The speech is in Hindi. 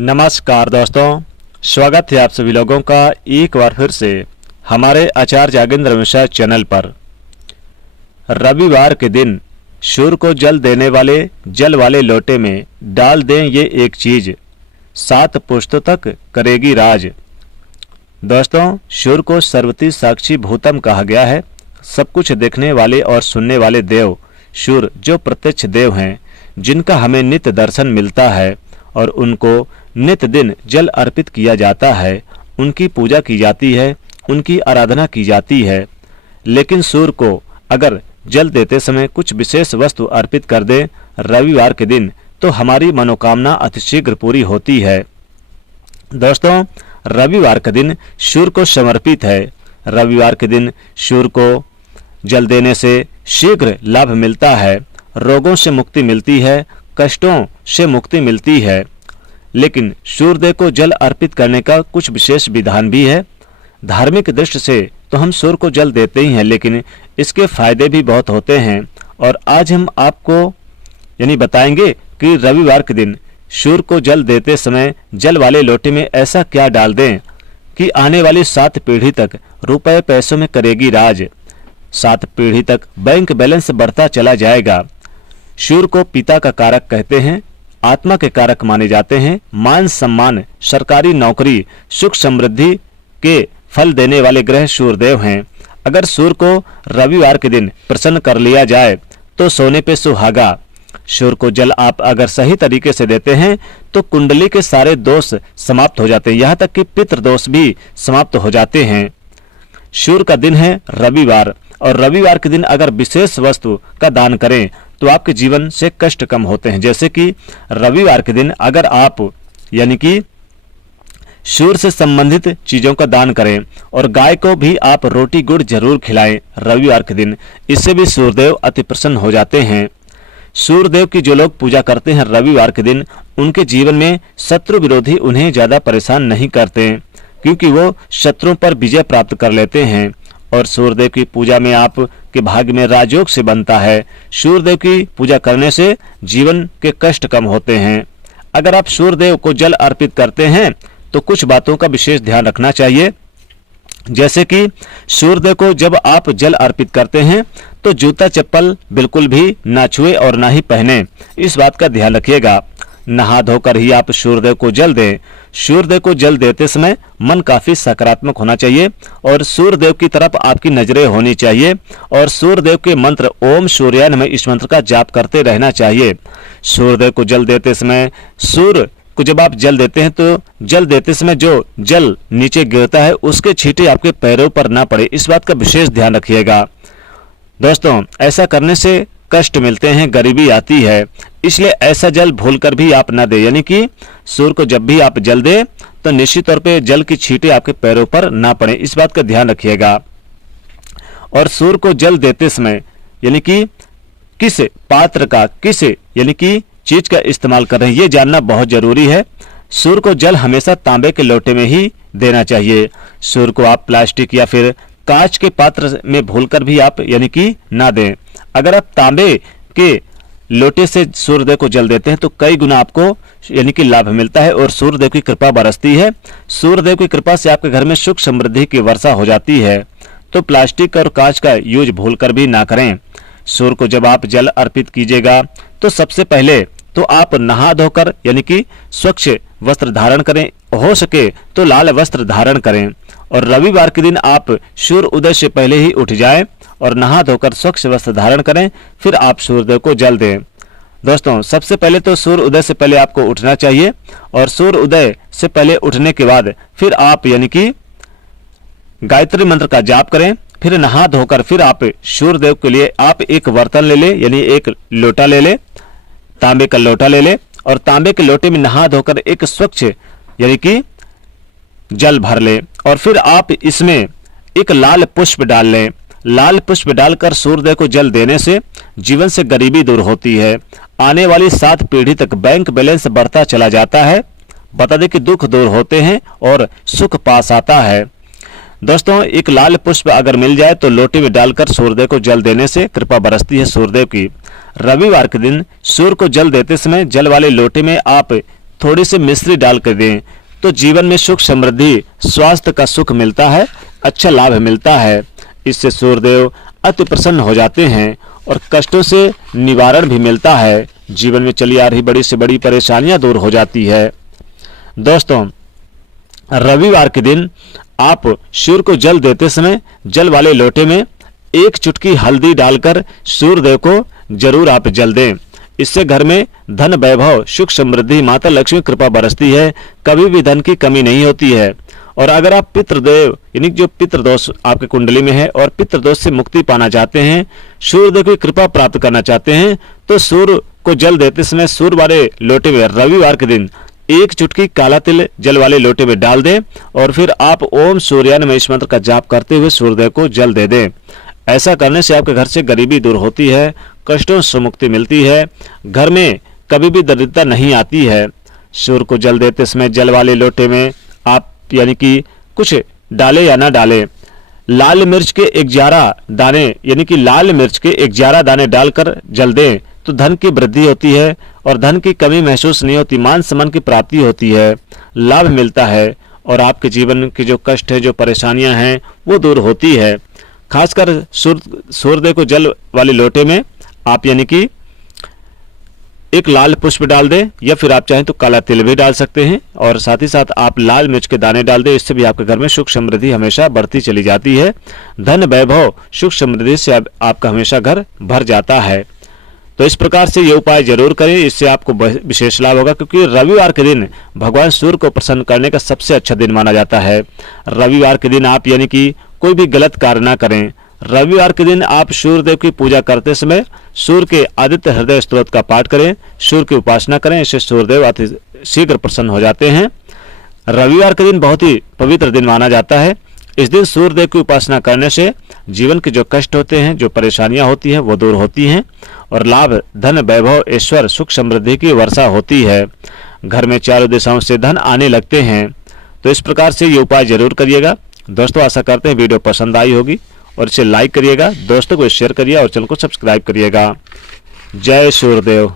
नमस्कार दोस्तों, स्वागत है आप सभी लोगों का एक बार फिर से हमारे आचार्य जागेंद्र मिश्रा चैनल पर। रविवार के दिन सूर्य को जल देने वाले जल वाले लोटे में डाल दें ये एक चीज, 7 पुश्तों तक करेगी राज। दोस्तों, सूर्य को सर्वति साक्षी भूतम कहा गया है। सब कुछ देखने वाले और सुनने वाले देव सूर्य, जो प्रत्यक्ष देव हैं, जिनका हमें नित्य दर्शन मिलता है और उनको नित्य दिन जल अर्पित किया जाता है, उनकी पूजा की जाती है, उनकी आराधना की जाती है। लेकिन सूर्य को अगर जल देते समय कुछ विशेष वस्तु अर्पित कर दें रविवार के दिन, तो हमारी मनोकामना अतिशीघ्र पूरी होती है। दोस्तों, रविवार का दिन सूर्य को समर्पित है। रविवार के दिन सूर्य को जल देने से शीघ्र लाभ मिलता है, रोगों से मुक्ति मिलती है, कष्टों से मुक्ति मिलती है। लेकिन सूर्यदेव को जल अर्पित करने का कुछ विशेष विधान भी है। धार्मिक दृष्टि से तो हम सूर्य को जल देते ही हैं, लेकिन इसके फायदे भी बहुत होते हैं। और आज हम आपको बताएंगे कि रविवार के दिन सूर्य को जल देते समय जल वाले लोटे में ऐसा क्या डाल दें कि आने वाली 7 पीढ़ी तक रुपए पैसों में करेगी राज। 7 पीढ़ी तक बैंक बैलेंस बढ़ता चला जाएगा। सूर्य को पिता का कारक कहते हैं, आत्मा के कारक माने जाते हैं। मान सम्मान, सरकारी नौकरी, सुख समृद्धि के फल देने वाले ग्रह सूर्यदेव हैं। अगर सूर्य को रविवार के दिन प्रसन्न कर लिया जाए तो सोने पे सुहागा। सूर्य को जल आप अगर सही तरीके से देते हैं तो कुंडली के सारे दोष समाप्त हो जाते हैं, यहाँ तक कि पितृदोष भी समाप्त हो जाते हैं। सूर्य का दिन है रविवार, और रविवार के दिन अगर विशेष वस्तु का दान करें तो आपके जीवन से कष्ट कम होते हैं। जैसे कि रविवार के दिन अगर आप कि सूर्य से संबंधित चीजों का दान करें और गाय को भी आप रोटी गुड़ जरूर खिलाएं रविवार के दिन, इससे भी सूर्यदेव अति प्रसन्न हो जाते हैं। सूर्यदेव की जो लोग पूजा करते हैं रविवार के दिन, उनके जीवन में शत्रु विरोधी उन्हें ज्यादा परेशान नहीं करते, क्योंकि वो शत्रुओं पर विजय प्राप्त कर लेते हैं। और सूर्यदेव की पूजा में आपके भाग्य में राजयोग से बनता है। सूर्यदेव की पूजा करने से जीवन के कष्ट कम होते हैं। अगर आप सूर्यदेव को जल अर्पित करते हैं तो कुछ बातों का विशेष ध्यान रखना चाहिए। जैसे कि सूर्यदेव को जब आप जल अर्पित करते हैं तो जूता चप्पल बिल्कुल भी ना छुए और ना ही पहने, इस बात का ध्यान रखिएगा। नहा धोकर ही आप सूर्यदेव को जल दें। सूर्यदेव को जल देते समय मन काफी सकारात्मक होना चाहिए और सूर्यदेव की तरफ आपकी नजरें होनी चाहिए और सूर्यदेव के मंत्र ओम सूर्याय नमः, इस मंत्र का जाप करते रहना चाहिए। सूर्यदेव को जल देते समय, सूर्य को जब आप जल देते हैं तो जल देते समय जो जल नीचे गिरता है उसके छींटे आपके पैरों पर ना पड़े, इस बात का विशेष ध्यान रखिएगा। दोस्तों, ऐसा करने से कष्ट मिलते हैं, गरीबी आती है, इसलिए ऐसा जल भूलकर भी आप न दें। कि सूर्य को जब भी आप जल दें तो निश्चित तौर पे जल की छींटे आपके पैरों पर ना पड़े, इस बात का ध्यान रखिएगा। और सूर्य को जल देते समय कि किस पात्र का, किस कि चीज का इस्तेमाल कर रहे हैं, ये जानना बहुत जरूरी है। सूर्य को जल हमेशा तांबे के लोटे में ही देना चाहिए। सूर्य को आप प्लास्टिक या फिर कांच के पात्र में भूलकर भी आप ना दें। अगर आप तांबे के लोटे से सूर्यदेव को जल देते हैं तो कई गुना आपको लाभ मिलता है और सूर्यदेव की कृपा बरसती है। सूर्यदेव की कृपा से आपके घर में सुख समृद्धि की वर्षा हो जाती है। तो प्लास्टिक और कांच का यूज भूलकर भी ना करें। सूर्य को जब आप जल अर्पित कीजिएगा तो सबसे पहले तो आप नहा धोकर स्वच्छ वस्त्र धारण करें, हो सके तो लाल वस्त्र धारण करें। और रविवार के दिन आप सूर्य उदय से पहले ही उठ जाएं और नहा धोकर स्वच्छ वस्त्र धारण करें, फिर आप सूर्यदेव को जल दें। दोस्तों, सबसे पहले तो सूर्य उदय से पहले आपको उठना चाहिए और सूर्य उदय से पहले उठने के बाद फिर आप गायत्री मंत्र का जाप करें। फिर नहा धोकर फिर आप सूर्यदेव के लिए आप एक बर्तन ले ले, एक लोटा ले ले, तांबे का लोटा ले ले और तांबे के लोटे में नहा धोकर एक स्वच्छ जल भर ले और फिर आप इसमें एक लाल पुष्प डाल लें। लाल पुष्प डालकर सूर्यदेव को जल देने से जीवन से गरीबी दूर होती है। आने वाली 7 पीढ़ी तक बैंक बैलेंस बढ़ता चला जाता है। बता दें कि दुख दूर होते हैं और सुख पास आता है। दोस्तों, एक लाल पुष्प अगर मिल जाए तो लोटे में डालकर सूर्यदेव को जल देने से कृपा बरसती है सूर्यदेव की। रविवार के दिन सूर्य को जल देते समय जल वाले लोटे में आप थोड़ी सी मिश्री डाल कर दें तो जीवन में सुख समृद्धि स्वास्थ्य का सुख मिलता है, अच्छा लाभ मिलता है। इससे सूर्यदेव अति प्रसन्न हो जाते हैं और कष्टों से निवारण भी मिलता है। जीवन में चली आ रही बड़ी से बड़ी परेशानियां दूर हो जाती है। दोस्तों, रविवार के दिन आप सूर्य को जल देते समय जल वाले लोटे में 1 चुटकी हल्दी डालकर सूर्यदेव को जरूर आप जल दें। इससे घर में धन वैभव सुख समृद्धि माता लक्ष्मी कृपा बरसती है, कभी भी धन की कमी नहीं होती है। और अगर आप पितृदेव यानी जो पितृदोष आपके कुंडली में है और पितृदोष से मुक्ति पाना चाहते हैं, सूर्यदेव की कृपा प्राप्त करना चाहते हैं, तो सूर्य को जल देते समय सूर्य वाले लोटे में रविवार के दिन 1 चुटकी काला तिल जल वाले लोटे में डाल दें और फिर आप ओम सूर्याय नमः इस मंत्र का जाप करते हुए सूर्यदेव को जल दे दें। ऐसा करने से आपके घर से गरीबी दूर होती है, कष्टों से मुक्ति मिलती है, घर में कभी भी दरिद्रता नहीं आती है। सूर्य को जल देते समय जल वाले लोटे में आप यानी कि कुछ डाले या ना डाले, लाल मिर्च के 11 दाने यानी कि लाल मिर्च के 11 दाने डालकर जल दें तो धन की वृद्धि होती है और धन की कमी महसूस नहीं होती, मान सम्मान की प्राप्ति होती है, लाभ मिलता है और आपके जीवन के जो कष्ट है, जो परेशानियां हैं वो दूर होती है। खासकर सूर्यदेव को जल वाले लोटे में आप यानी कि एक लाल पुष्प डाल दें या फिर आप चाहें तो काला तिल भी डाल सकते हैं और साथ ही साथ आप लाल मिर्च के दाने डाल दें। इससे भी आपके घर में सुख समृद्धि हमेशा बढ़ती चली जाती है, धन वैभव सुख समृद्धि से आपका हमेशा घर भर जाता है। तो इस प्रकार से ये उपाय जरूर करें, इससे आपको विशेष लाभ होगा, क्योंकि रविवार के दिन भगवान सूर्य को प्रसन्न करने का सबसे अच्छा दिन माना जाता है। रविवार के दिन आप यानी कि कोई भी गलत कार्य ना करें। रविवार के दिन आप सूर्यदेव की पूजा करते समय सूर्य के आदित्य हृदय स्तोत्र का पाठ करें, सूर्य की उपासना करें, इससे सूर्यदेव अति शीघ्र प्रसन्न हो जाते हैं। रविवार के दिन बहुत ही पवित्र दिन माना जाता है। इस दिन सूर्यदेव की उपासना करने से जीवन के जो कष्ट होते हैं, जो परेशानियां होती हैं वो दूर होती हैं और लाभ धन वैभव ऐश्वर्य सुख समृद्धि की वर्षा होती है। घर में चारों दिशाओं से धन आने लगते हैं। तो इस प्रकार से ये उपाय जरूर करिएगा। दोस्तों, आशा करते हैं वीडियो पसंद आई होगी और इसे लाइक करिएगा, दोस्तों को शेयर करिए और चैनल को सब्सक्राइब करिएगा। जय सूर्यदेव।